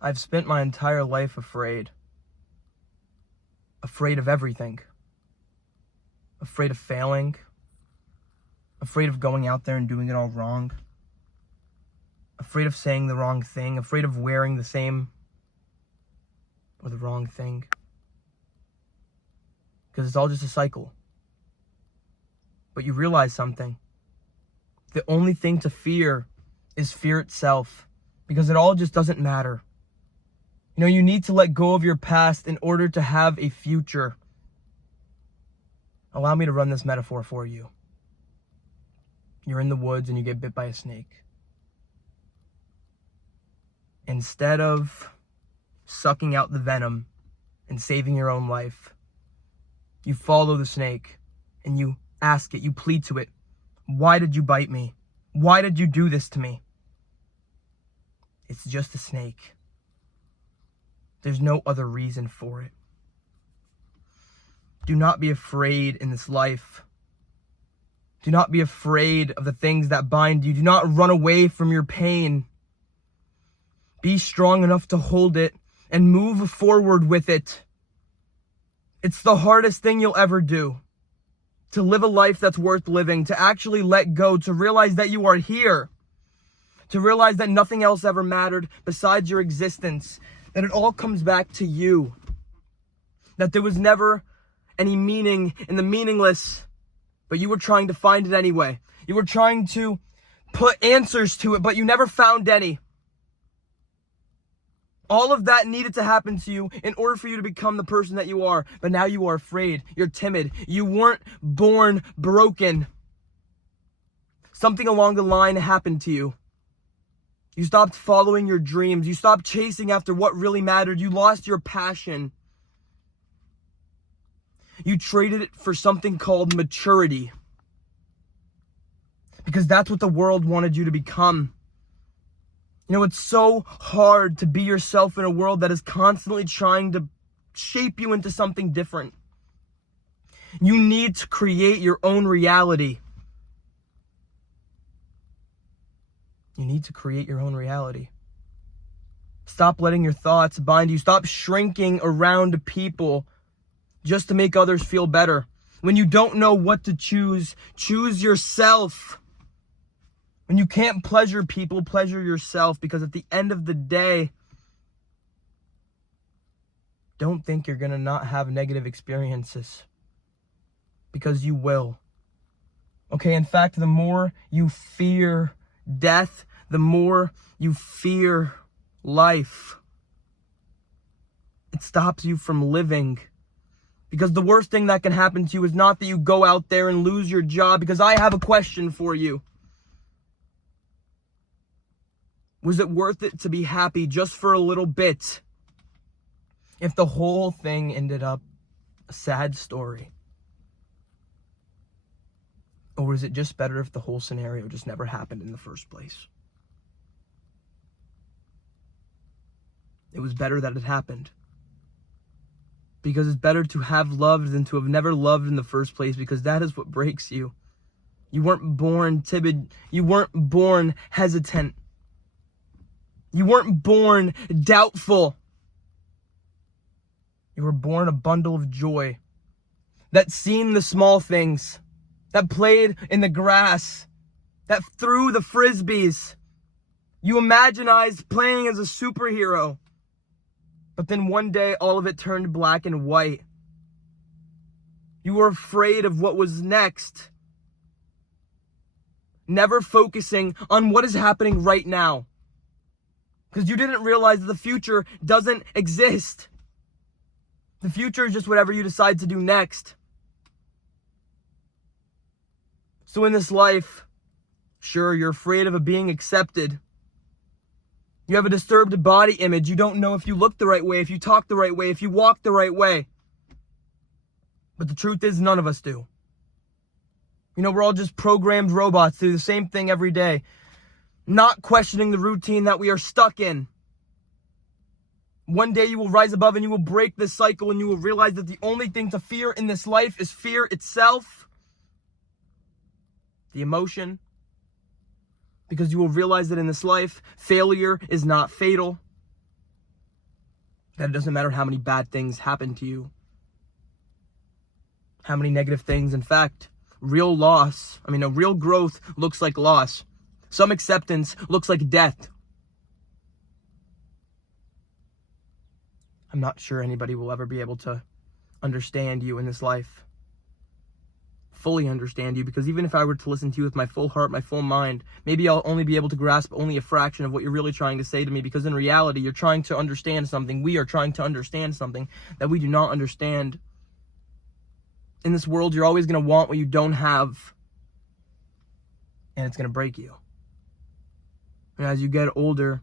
I've spent my entire life afraid. Afraid of everything. Afraid of failing. Afraid of going out there and doing it all wrong. Afraid of saying the wrong thing. Afraid of wearing the same or the wrong thing. Because it's all just a cycle. But you realize something. The only thing to fear is fear itself. Because it all just doesn't matter. You know, you need to let go of your past in order to have a future. Allow me to run this metaphor for you. You're in the woods and you get bit by a snake. Instead of sucking out the venom and saving your own life, you follow the snake and you ask it, you plead to it, why did you bite me? Why did you do this to me? It's just a snake. There's no other reason for it. Do not be afraid in this life. Do not be afraid of the things that bind you. Do not run away from your pain. Be strong enough to hold it and move forward with it. It's the hardest thing you'll ever do. To live a life that's worth living, to actually let go, to realize that you are here, to realize that nothing else ever mattered besides your existence, that it all comes back to you, that there was never any meaning in the meaningless, but you were trying to find it anyway. You were trying to put answers to it, but you never found any. All of that needed to happen to you in order for you to become the person that you are. But now you are afraid. You're timid. You weren't born broken. Something along the line happened to you. You stopped following your dreams. You stopped chasing after what really mattered. You lost your passion. You traded it for something called maturity. Because that's what the world wanted you to become. You know, it's so hard to be yourself in a world that is constantly trying to shape you into something different. You need to create your own reality. You need to create your own reality. Stop letting your thoughts bind you. Stop shrinking around people just to make others feel better. When you don't know what to choose, choose yourself. When you can't pleasure people, pleasure yourself. Because at the end of the day, don't think you're going to not have negative experiences. Because you will. Okay, in fact, the more you fear death, the more you fear life. It stops you from living. Because the worst thing that can happen to you is not that you go out there and lose your job. Because I have a question for you. Was it worth it to be happy just for a little bit if the whole thing ended up a sad story? Or was it just better if the whole scenario just never happened in the first place? It was better that it happened. Because it's better to have loved than to have never loved in the first place, because that is what breaks you. You weren't born timid. You weren't born hesitant. You weren't born doubtful. You were born a bundle of joy that seen the small things, that played in the grass, that threw the frisbees. You imaginized playing as a superhero. But then one day, all of it turned black and white. You were afraid of what was next. Never focusing on what is happening right now. Because you didn't realize that the future doesn't exist. The future is just whatever you decide to do next. So in this life, sure, you're afraid of being accepted. You have a disturbed body image. You don't know if you look the right way, if you talk the right way, if you walk the right way. But the truth is, none of us do. You know, we're all just programmed robots to do the same thing every day. Not questioning the routine that we are stuck in. One day you will rise above and you will break this cycle, and you will realize that the only thing to fear in this life is fear itself. The emotion. Because you will realize that in this life, failure is not fatal. That it doesn't matter how many bad things happen to you, how many negative things. In fact, real growth looks like loss. Some acceptance looks like death. I'm not sure anybody will ever be able to understand you in this life. Fully understand you, because even if I were to listen to you with my full heart, my full mind, maybe I'll only be able to grasp only a fraction of what you're really trying to say to me, because in reality, you're trying to understand something. We are trying to understand something that we do not understand. In this world, you're always going to want what you don't have, and it's going to break you. And as you get older,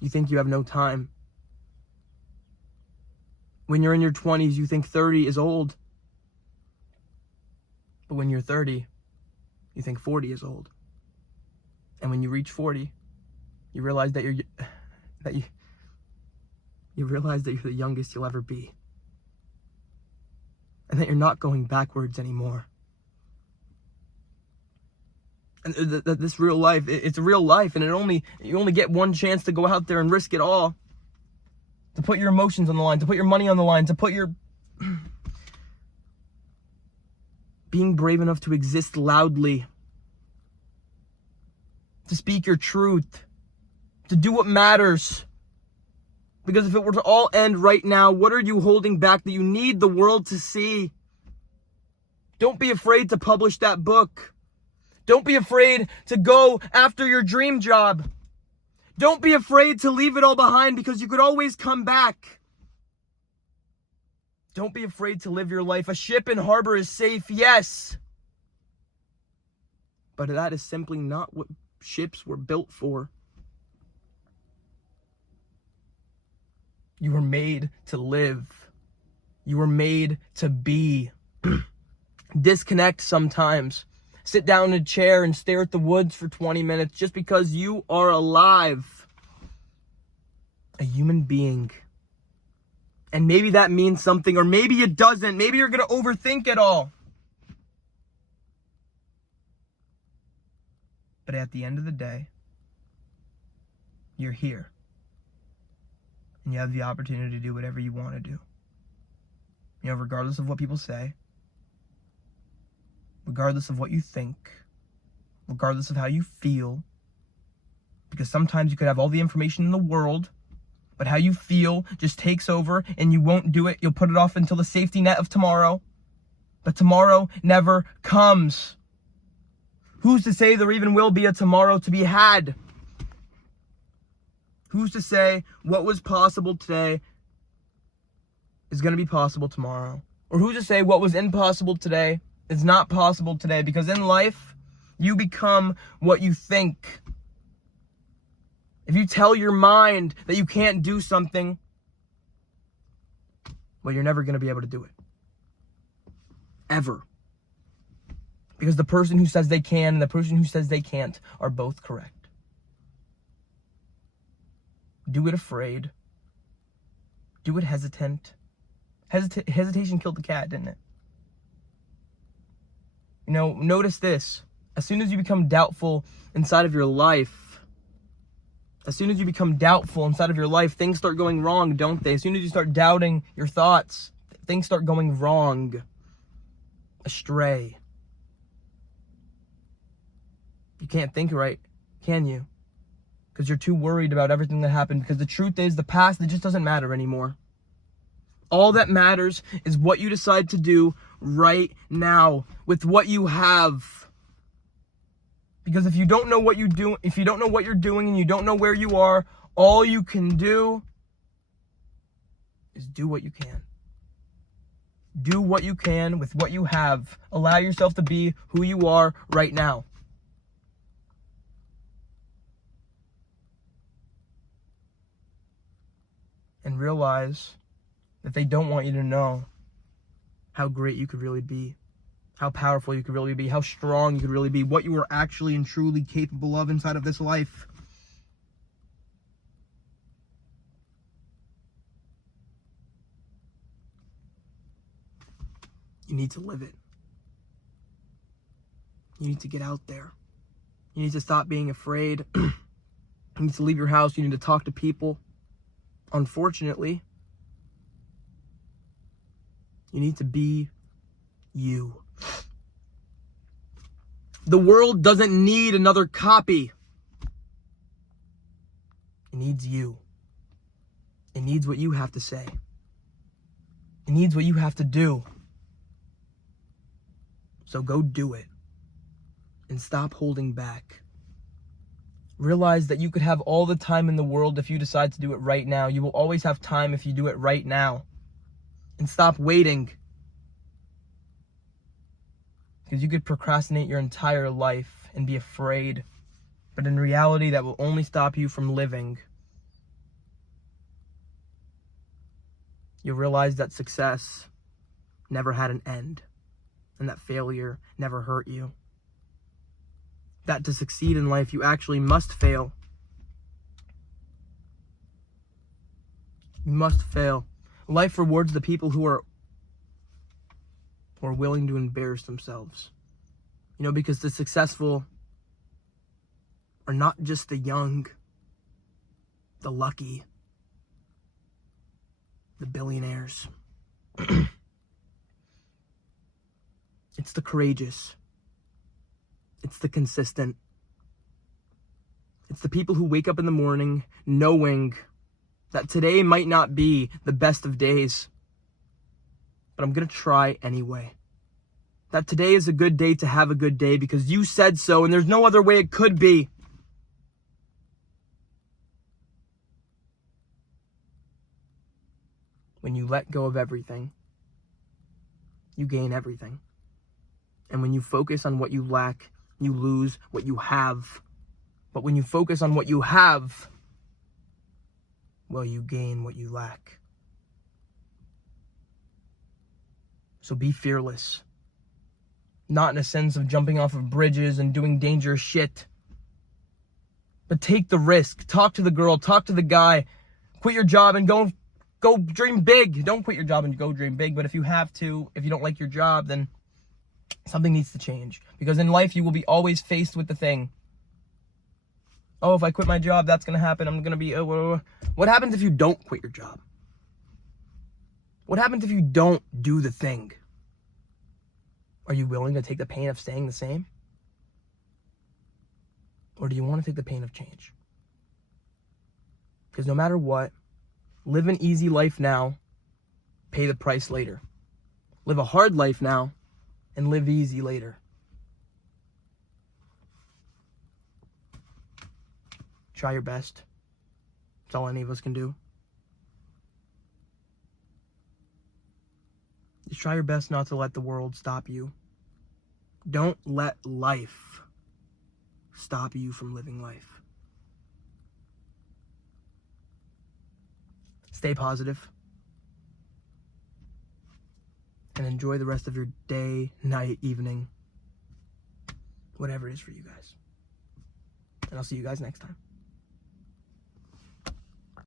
you think you have no time. When you're in your 20s, you think 30 is old. But when you're 30, you think 40 is old. And when you reach 40, you realize that you realize that you're the youngest you'll ever be. And that you're not going backwards anymore. And this real life, it's a real life, and you only get one chance to go out there and risk it all. To put your emotions on the line, to put your money on the line, to put your being brave enough to exist loudly, to speak your truth, to do what matters. Because if it were to all end right now, what are you holding back that you need the world to see? Don't be afraid to publish that book. Don't be afraid to go after your dream job. Don't be afraid to leave it all behind, because you could always come back. Don't be afraid to live your life. A ship in harbor is safe, yes. But that is simply not what ships were built for. You were made to live. You were made to be. Disconnect sometimes. Sit down in a chair and stare at the woods for 20 minutes just because you are alive. A human being. And maybe that means something, or maybe it doesn't. Maybe you're going to overthink it all. But at the end of the day, you're here. And you have the opportunity to do whatever you want to do. You know, regardless of what people say, regardless of what you think, regardless of how you feel. Because sometimes you could have all the information in the world, but how you feel just takes over and you won't do it. You'll put it off until the safety net of tomorrow. But tomorrow never comes. Who's to say there even will be a tomorrow to be had? Who's to say what was possible today is going to be possible tomorrow? Or who's to say what was impossible today is not possible today? Because in life, you become what you think. If you tell your mind that you can't do something, well, you're never going to be able to do it. Ever. Because the person who says they can and the person who says they can't are both correct. Do it afraid. Do it hesitant. Hesitation killed the cat, didn't it? You know, notice this. As soon as you become doubtful inside of your life, things start going wrong, don't they? As soon as you start doubting your thoughts, things start going wrong. Astray. You can't think right, can you? Because you're too worried about everything that happened. Because the truth is, the past, it just doesn't matter anymore. All that matters is what you decide to do right now with what you have. Because if you don't know what you do, if you don't know what you're doing and you don't know where you are, all you can do is do what you can. Do what you can with what you have. Allow yourself to be who you are right now. And realize that they don't want you to know how great you could really be, how powerful you could really be, how strong you could really be, what you are actually and truly capable of inside of this life. You need to live it. You need to get out there. You need to stop being afraid. You need to leave your house. You need to talk to people. Unfortunately, you need to be you. The world doesn't need another copy. It needs you. It needs what you have to say. It needs what you have to do. So go do it. And stop holding back. Realize that you could have all the time in the world if you decide to do it right now. You will always have time if you do it right now. And stop waiting. Because you could procrastinate your entire life and be afraid. But in reality, that will only stop you from living. You'll realize that success never had an end. And that failure never hurt you. That to succeed in life, you actually must fail. You must fail. Life rewards the people who are willing to embarrass themselves. Because the successful are not just the young, the lucky, the billionaires. It's the courageous. It's the consistent. It's the people who wake up in the morning knowing that today might not be the best of days, but I'm going to try anyway. That today is a good day to have a good day because you said so and there's no other way it could be. When you let go of everything, you gain everything. And when you focus on what you lack, you lose what you have. But when you focus on what you have, well, you gain what you lack. So be fearless. Not in a sense of jumping off of bridges and doing dangerous shit. But take the risk. Talk to the girl. Talk to the guy. Quit your job and go dream big. Don't quit your job and go dream big. But if you have to, if you don't like your job, then something needs to change. Because in life, you will be always faced with the thing. Oh, if I quit my job, that's going to happen. I'm going to be... What happens if you don't quit your job? What happens if you don't do the thing? Are you willing to take the pain of staying the same? Or do you want to take the pain of change? Because no matter what, live an easy life now, pay the price later. Live a hard life now, and live easy later. Try your best. That's all any of us can do. Just try your best not to let the world stop you. Don't let life stop you from living life. Stay positive. And enjoy the rest of your day, night, evening. Whatever it is for you guys. And I'll see you guys next time.